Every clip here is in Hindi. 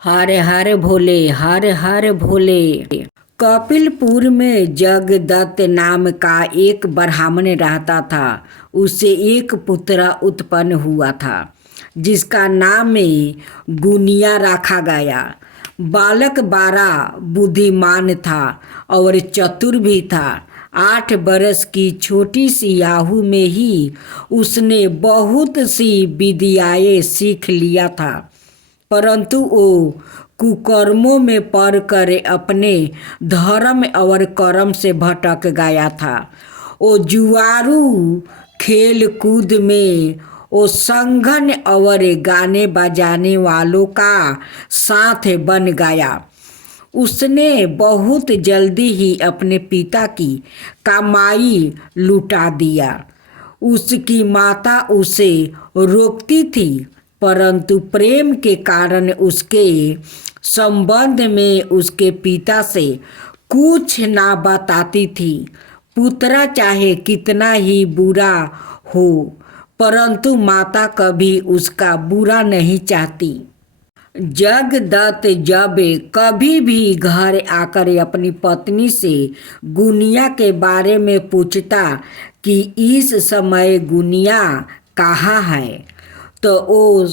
हर हर भोले, हर हर भोले। कपिलपुर में जगदत्त नाम का एक ब्राह्मण रहता था। उससे एक पुत्र उत्पन्न हुआ था जिसका नाम गुनिया रखा गया। बालक बड़ा बुद्धिमान था और चतुर भी था। 8 बरस की छोटी सी आयु में ही उसने बहुत सी विद्याएं सीख लिया था, परंतु वो कुकर्मों में पड़कर अपने धर्म और कर्म से भटक गया था। वो जुआरू खेल कूद में वो संघन और गाने बजाने वालों का साथ बन गया। उसने बहुत जल्दी ही अपने पिता की कमाई लुटा दिया। उसकी माता उसे रोकती थी, परंतु प्रेम के कारण उसके संबंध में उसके पिता से कुछ ना बताती थी। पुत्र चाहे कितना ही बुरा हो, परंतु माता कभी उसका बुरा नहीं चाहती। जगदत्त जब कभी भी घर आकर अपनी पत्नी से गुनिया के बारे में पूछता कि इस समय गुनिया कहाँ है, तो वो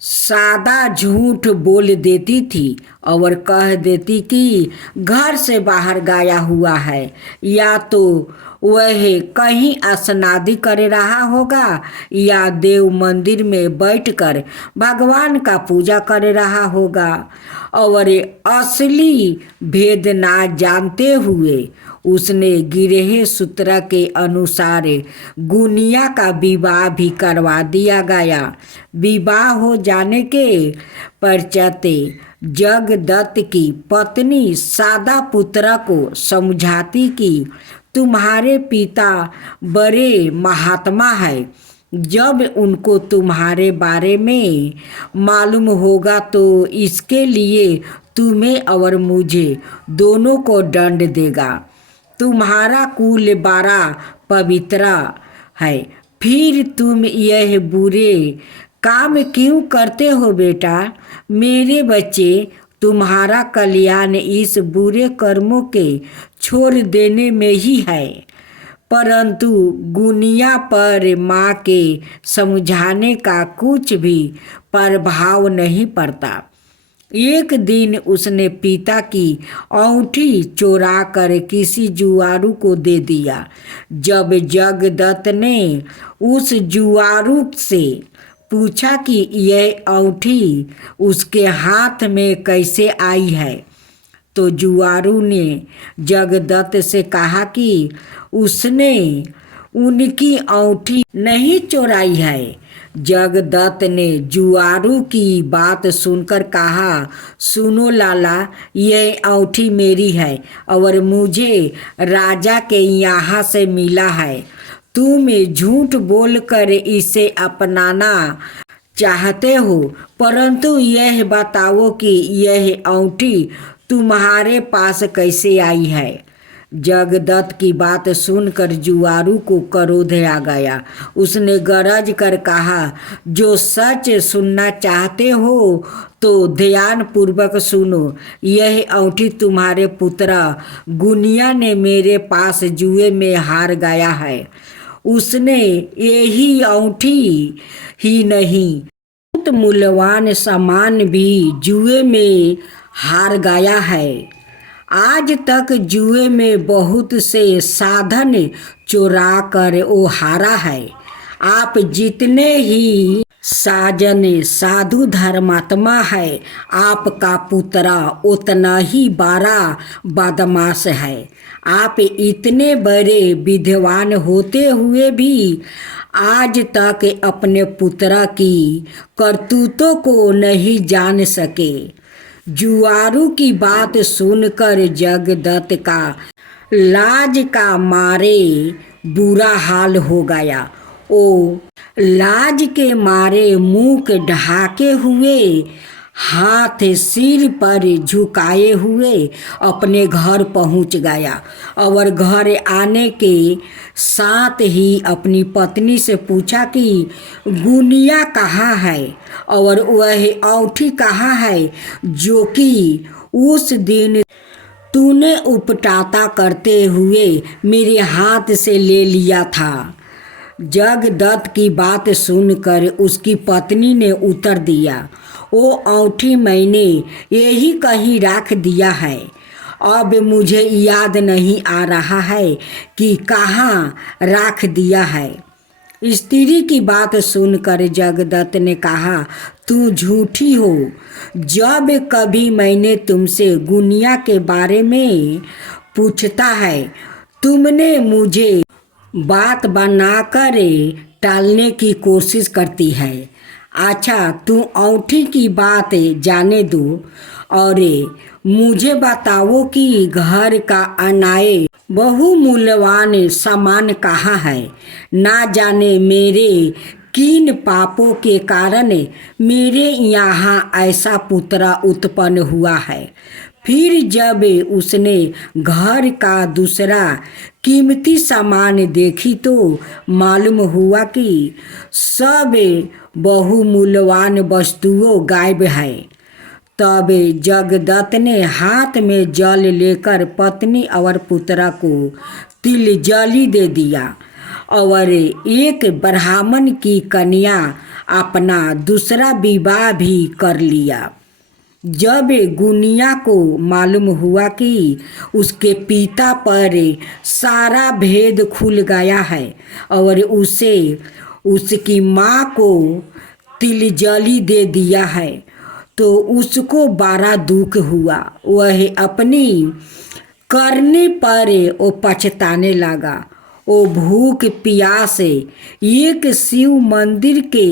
सादा झूठ बोल देती थी और कह देती कि घर से बाहर गया हुआ है, या तो वह कहीं स्नादि कर रहा होगा या देव मंदिर में बैठकर भगवान का पूजा कर रहा होगा। और असली भेद ना जानते हुए उसने गिरह सूत्र के अनुसार गुनिया का विवाह भी करवा दिया गया। विवाह हो जाने के पश्चात जगदत्त की पत्नी सादा पुत्र को समझाती कि तुम्हारे पिता बड़े महात्मा है, जब उनको तुम्हारे बारे में मालूम होगा तो इसके लिए तुम्हें और मुझे दोनों को दंड देगा। तुम्हारा कुल बड़ा पवित्र है, फिर तुम यह बुरे काम क्यों करते हो बेटा? मेरे बच्चे, तुम्हारा कल्याण इस बुरे कर्मों के छोड़ देने में ही है। परंतु गुनिया पर माँ के समझाने का कुछ भी प्रभाव नहीं पड़ता। एक दिन उसने पिता की अंगूठी चोरा कर किसी जुआरू को दे दिया। जब जगदत्त ने उस जुआरू से पूछा कि यह अंगूठी उसके हाथ में कैसे आई है, तो जुआरू ने जगदत्त से कहा कि उसने उनकी अंगूठी नहीं चोराई है। जगदत्त ने जुआरू की बात सुनकर कहा, सुनो लाला, यह अंगूठी मेरी है और मुझे राजा के यहाँ से मिला है। तुम झूठ बोलकर इसे अपनाना चाहते हो, परंतु यह बताओ कि यह अंगूठी तुम्हारे पास कैसे आई है। जगदत्त की बात सुनकर जुआरू को क्रोध आ गया। उसने गरज कर कहा, जो सच सुनना चाहते हो तो ध्यान पूर्वक सुनो। यह अंगूठी तुम्हारे पुत्र गुनिया ने मेरे पास जुए में हार गया है। उसने यही अंगूठी ही नहीं, बहुत मूल्यवान सामान भी जुए में हार गया है। आज तक जुए में बहुत से साधन चुरा कर वो हारा है। आप जितने ही साजन साधु धर्मात्मा है, आपका पुत्र उतना ही बड़ा बदमाश है। आप इतने बड़े विद्वान होते हुए भी आज तक अपने पुत्र की करतूतों को नहीं जान सके। जुआरू की बात सुनकर जगदत्त का लाज का मारे बुरा हाल हो गया। वो लाज के मारे मुंह ढाके हुए हाथ सिर पर झुकाए हुए अपने घर पहुंच गया और घर आने के साथ ही अपनी पत्नी से पूछा कि गुनिया कहाँ है और वह औंठी कहाँ है जो कि उस दिन तूने उपटाता करते हुए मेरे हाथ से ले लिया था। जगदत्त की बात सुनकर उसकी पत्नी ने उत्तर दिया, वो औंठी मैंने यही कहीं रख दिया है। अब मुझे याद नहीं आ रहा है कि कहाँ रख दिया है। स्त्री की बात सुनकर जगदत्त ने कहा, तू झूठी हो। जब कभी मैंने तुमसे गुनिया के बारे में पूछता है तुमने मुझे बात बनाकर टालने की कोशिश करती है। अच्छा, तू औंठी की बात जाने दो और मुझे बताओ कि घर का अनाए बहुमूल्यवान सामान कहाँ है। ना जाने मेरे किन पापों के कारण मेरे यहाँ ऐसा पुत्र उत्पन्न हुआ है। फिर जब उसने घर का दूसरा कीमती सामान देखी तो मालूम हुआ कि सब बहुमूल्यवान वस्तुओं गायब है। तब जगदत्त ने हाथ में जल लेकर पत्नी और पुत्र को तिलजली दे दिया और एक ब्राह्मण की कन्या अपना दूसरा विवाह भी कर लिया। जब गुनिया को मालूम हुआ कि उसके पिता पर सारा भेद खुल गया है और उसे उसकी माँ को तिलजली दे दिया है तो उसको बड़ा दुख हुआ। वह अपनी करने पर वो पछताने लगा। वो भूख प्यास एक शिव मंदिर के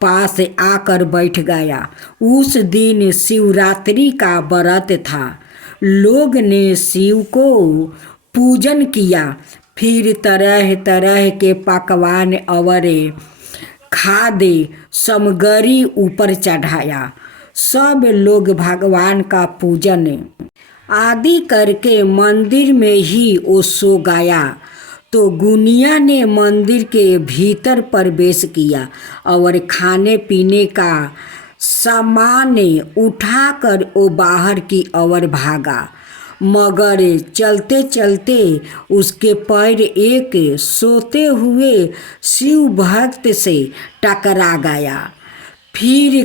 पास आकर बैठ गया। उस दिन शिवरात्रि का व्रत था। लोग ने शिव को पूजन किया, फिर तरह तरह के पकवान और खाद्य सामग्री ऊपर चढ़ाया। सब लोग भगवान का पूजन आदि करके मंदिर में ही वो सो गया। तो गुनिया ने मंदिर के भीतर प्रवेश किया और खाने पीने का सामान उठाकर वो बाहर की ओर भागा, मगर चलते चलते उसके पैर एक सोते हुए शिव भक्त से टकरा गया। फिर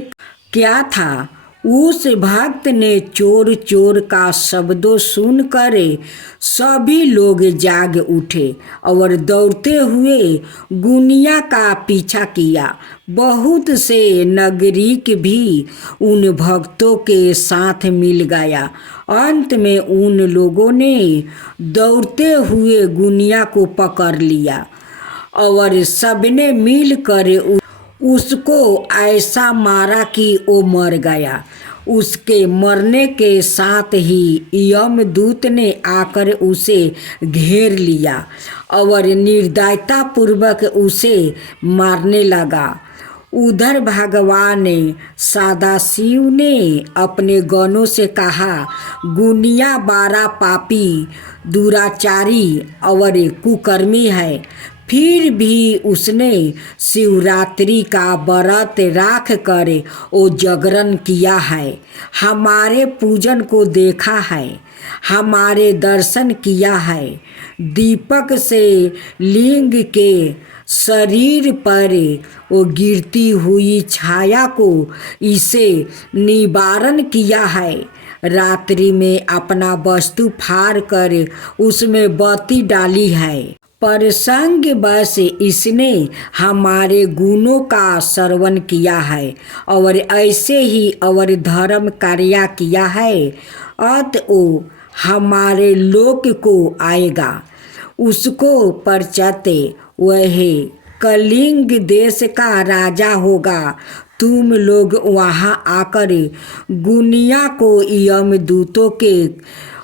क्या था, उस भक्त ने चोर चोर का शब्दों सुनकर सभी लोग जाग उठे और दौड़ते हुए गुनिया का पीछा किया। बहुत से नागरिक भी उन भक्तों के साथ मिल गया। अंत में उन लोगों ने दौड़ते हुए गुनिया को पकड़ लिया और सबने मिलकर उसको ऐसा मारा कि वो मर गया। उसके मरने के साथ ही यमदूत ने आकर उसे घेर लिया और निर्दयता पूर्वक उसे मारने लगा। उधर भगवान सदाशिव ने अपने गणों से कहा, गुनिया बड़ा पापी, दुराचारी और कुकर्मी है। फिर भी उसने शिवरात्रि का व्रत रख कर वो जागरण किया है, हमारे पूजन को देखा है, हमारे दर्शन किया है। दीपक से लिंग के शरीर पर वो गिरती हुई छाया को इसे निवारण किया है। रात्रि में अपना वस्तु फाड़ कर उसमें बत्ती डाली है। प्रसंग बस इसने हमारे गुणों का श्रवण किया है और ऐसे ही और धर्म कार्य किया है। अतः हमारे लोक को आएगा, उसको परचते वह कलिंग देश का राजा होगा। तुम लोग वहाँ आकर गुनिया को यमदूतों के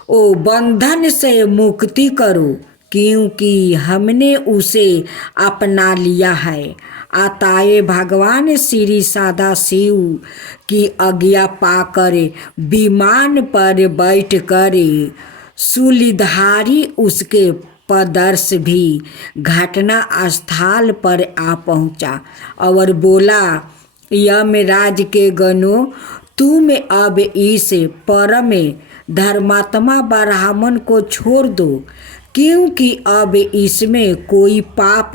ओ बंधन से मुक्ति करो, क्योंकि हमने उसे अपना लिया है। अतएव भगवान श्री सदाशिव की आज्ञा पाकर विमान पर बैठकर शूलधारी उसके पदर्श भी घटना स्थल पर आ पहुँचा और बोला, यमराज के गणों, तुम अब इस परम धर्मात्मा ब्राह्मण को छोड़ दो, क्योंकि अब इसमें कोई पाप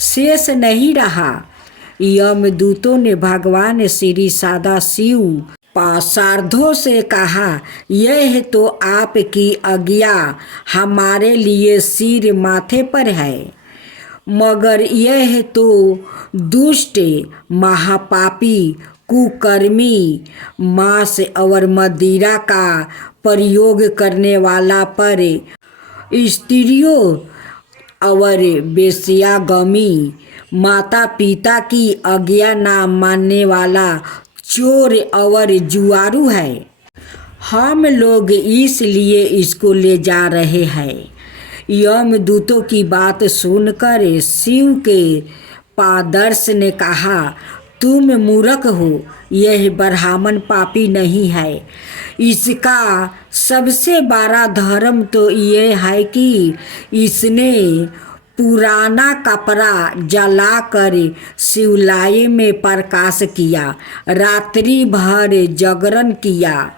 शेष नहीं रहा। यमदूतों ने भगवान श्री सदाशिव पार्षदों से कहा, यह तो आपकी आज्ञा हमारे लिए सिर माथे पर है, मगर यह तो दुष्ट महापापी कुकर्मी मांस और मदिरा का प्रयोग करने वाला पर स्त्रियों और वेश्यागमी माता पिता की आज्ञा न मानने वाला चोर और जुआरू है। हम लोग इसलिए इसको ले जा रहे हैं। यमदूतों की बात सुनकर शिव के पादर्श ने कहा, तुम मूर्ख हो, यह ब्राह्मण पापी नहीं है। इसका सबसे बड़ा धर्म तो ये है कि इसने पुराना कपड़ा जलाकर शिवालय में प्रकाश किया, रात्रि भर जागरण किया,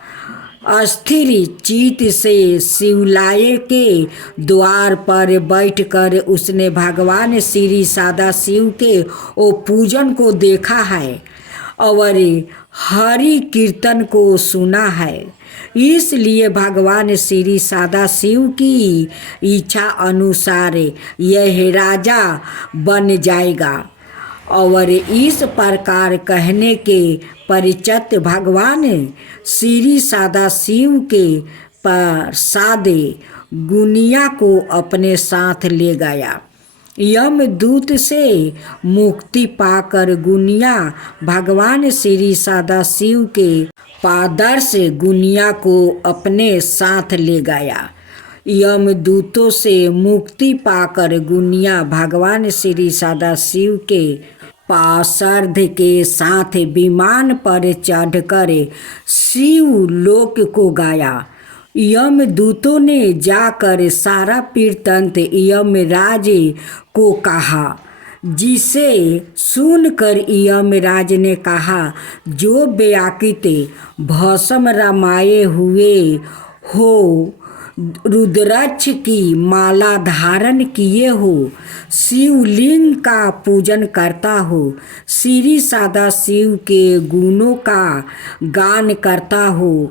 अस्थिर चित्त से शिवालय के द्वार पर बैठकर उसने भगवान श्री सदाशिव के ओ पूजन को देखा है और हरि कीर्तन को सुना है। इसलिए भगवान श्री सदाशिव की इच्छा अनुसार यह राजा बन जाएगा। और इस प्रकार कहने के पश्चात भगवान श्री सदाशिव के पार्षद गुनिया को अपने साथ ले गया। यमदूत से मुक्ति पाकर गुनिया भगवान श्री सदाशिव के पादर्श गुनिया को अपने साथ ले गया। यमदूतों से मुक्ति पाकर गुनिया भगवान श्री सदाशिव के पार्षद के साथ विमान पर चढ़कर शिवलोक को गया। यमदूतों ने जाकर सारा वृत्तांत यमराज को कहा, जिसे सुनकर यमराज ने कहा, जो व्याकुत भस्म रमाए हुए हो, रुद्राक्ष की माला धारण किए हो, शिवलिंग का पूजन करता हो, श्री सदाशिव के गुणों का गान करता हो,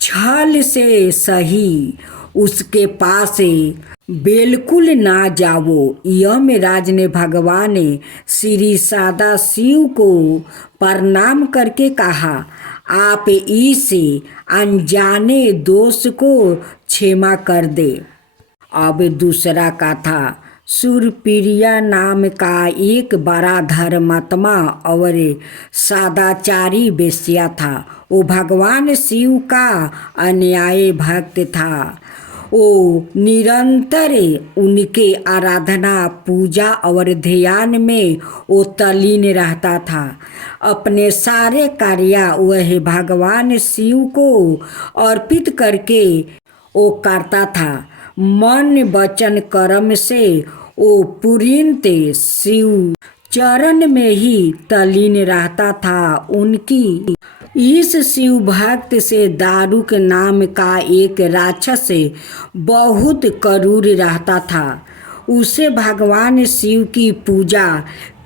छल से सही उसके पास बिल्कुल ना जाओ। यमराज ने भगवान श्री सदाशिव को प्रणाम करके कहा, आप इस अनजाने दोष को क्षमा कर दे। अब दूसरा कथा। सूर्यप्रिया नाम का एक बड़ा धर्मात्मा और सदाचारी वेश्या था। वो भगवान शिव का अन्यायी भक्त था। वो निरंतर उनके आराधना, पूजा और ध्यान में वो तल्लीन रहता था। अपने सारे कार्य वह भगवान शिव को अर्पित करके वो करता था। मन वचन कर्म से वो पूर्णत शिव चरण में ही तल्लीन रहता था। उनकी इस शिव भक्त से दारुक नाम का एक राक्षस बहुत क्रूर रहता था। उसे भगवान शिव की पूजा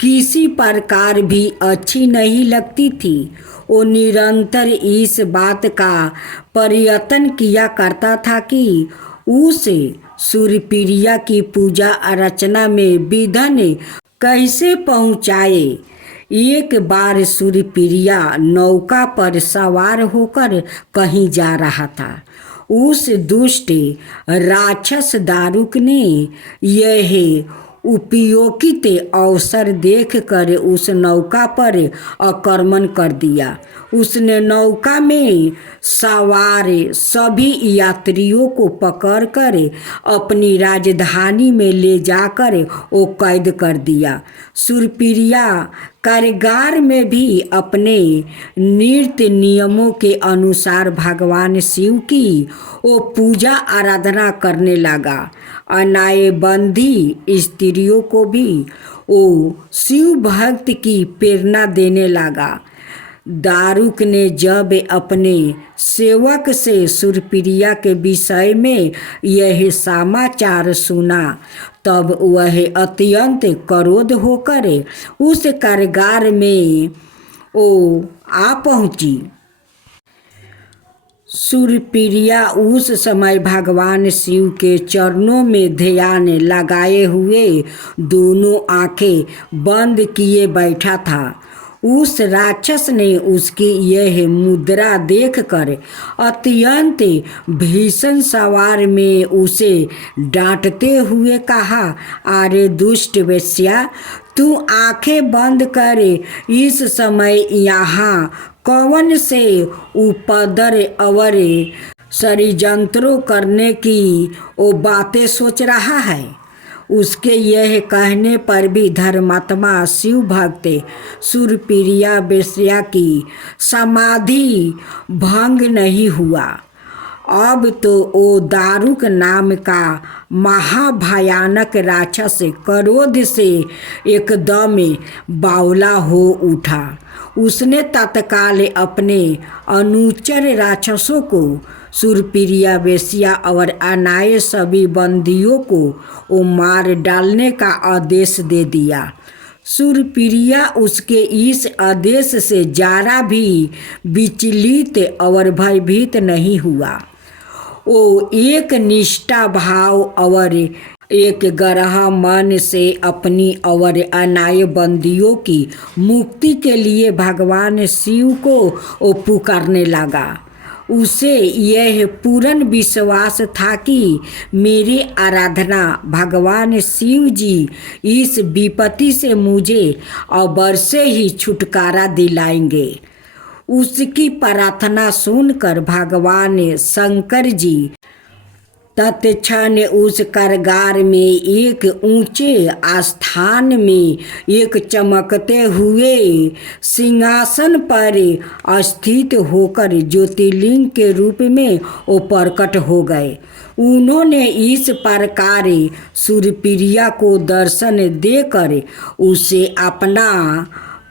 किसी प्रकार भी अच्छी नहीं लगती थी। वो निरंतर इस बात का प्रयत्न किया करता था कि उसे सूर्यप्रिया की पूजा अर्चना में विघ्न कैसे पहुँचाए। एक बार सूर्यप्रिया नौका पर सवार होकर कहीं जा रहा था। उस दुष्ट राक्षस दारुक ने यह उपयोगित अवसर देखकर उस नौका पर आक्रमण कर दिया। उसने नौका में सवार सभी यात्रियों को पकड़कर अपनी राजधानी में ले जाकर वो कैद कर दिया। सुरपिरिया कारागार में भी अपने नृत्य नियमों के अनुसार भगवान शिव की वो पूजा आराधना करने लगा। अनाए बंदी स्त्रियों को भी वो शिव भक्त की प्रेरणा देने लगा। दारुक ने जब अपने सेवक से सुरपिरिया के विषय में यह समाचार सुना तब वह अत्यंत क्रोध होकर उस कारागार में वो आ पहुंची। सुरपिरिया उस समय भगवान शिव के चरणों में ध्यान लगाए हुए दोनों आंखें बंद किए बैठा था। उस राक्षस ने उसकी यह मुद्रा देखकर अत्यंत भीषण सवार में उसे डांटते हुए कहा, अरे दुष्ट वेश्या, तू आंखें बंद कर इस समय यहाँ कौन से उपद्र और षड्यंत्रों करने की वो बातें सोच रहा है। उसके यह कहने पर भी धर्मात्मा शिव भक्त सुरपिरिया वेश्या की समाधि भंग नहीं हुआ। अब तो वो दारुक नाम का महाभयानक राक्षस क्रोध से एकदम बावला हो उठा। उसने तत्काल अपने अनुचर राक्षसों को सुरपिरिया वेश्या और अनाए सभी बंदियों को वो मार डालने का आदेश दे दिया। सुरपिरिया उसके इस आदेश से जरा भी विचलित और भयभीत नहीं हुआ। वो एक निष्ठा भाव और एक गहरा मन से अपनी और अनाए बंदियों की मुक्ति के लिए भगवान शिव को वो पुकारने लगा। उसे यह पूर्ण विश्वास था कि मेरी आराधना भगवान शिव जी इस विपत्ति से मुझे अवश्य ही छुटकारा दिलाएंगे। उसकी प्रार्थना सुनकर भगवान शंकर जी तत्क्षण उस कारागार में एक ऊंचे स्थान में एक चमकते हुए सिंहासन पर स्थित होकर ज्योतिर्लिंग के रूप में वो प्रकट हो गए। उन्होंने इस प्रकार सुरपिरिया को दर्शन देकर उसे अपना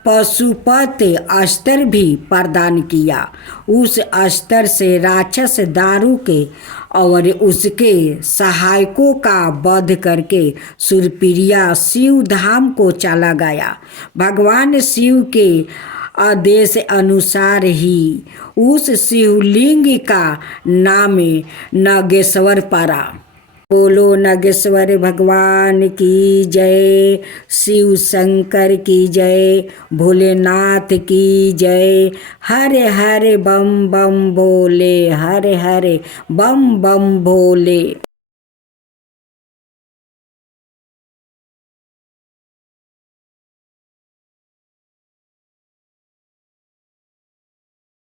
पशुपत अस्त्र भी प्रदान किया। उस अस्त्र से राक्षस दारुक और उसके सहायकों का वध करके सुरपिरिया शिव धाम को चला गया। भगवान शिव के आदेश अनुसार ही उस शिवलिंग का नाम नागेश्वर पड़ा। बोलो नागेश्वर भगवान की जय, शिव शंकर की जय, भोलेनाथ की जय। हरे हरे बम बम भोले, हरे हरे बम बम भोले।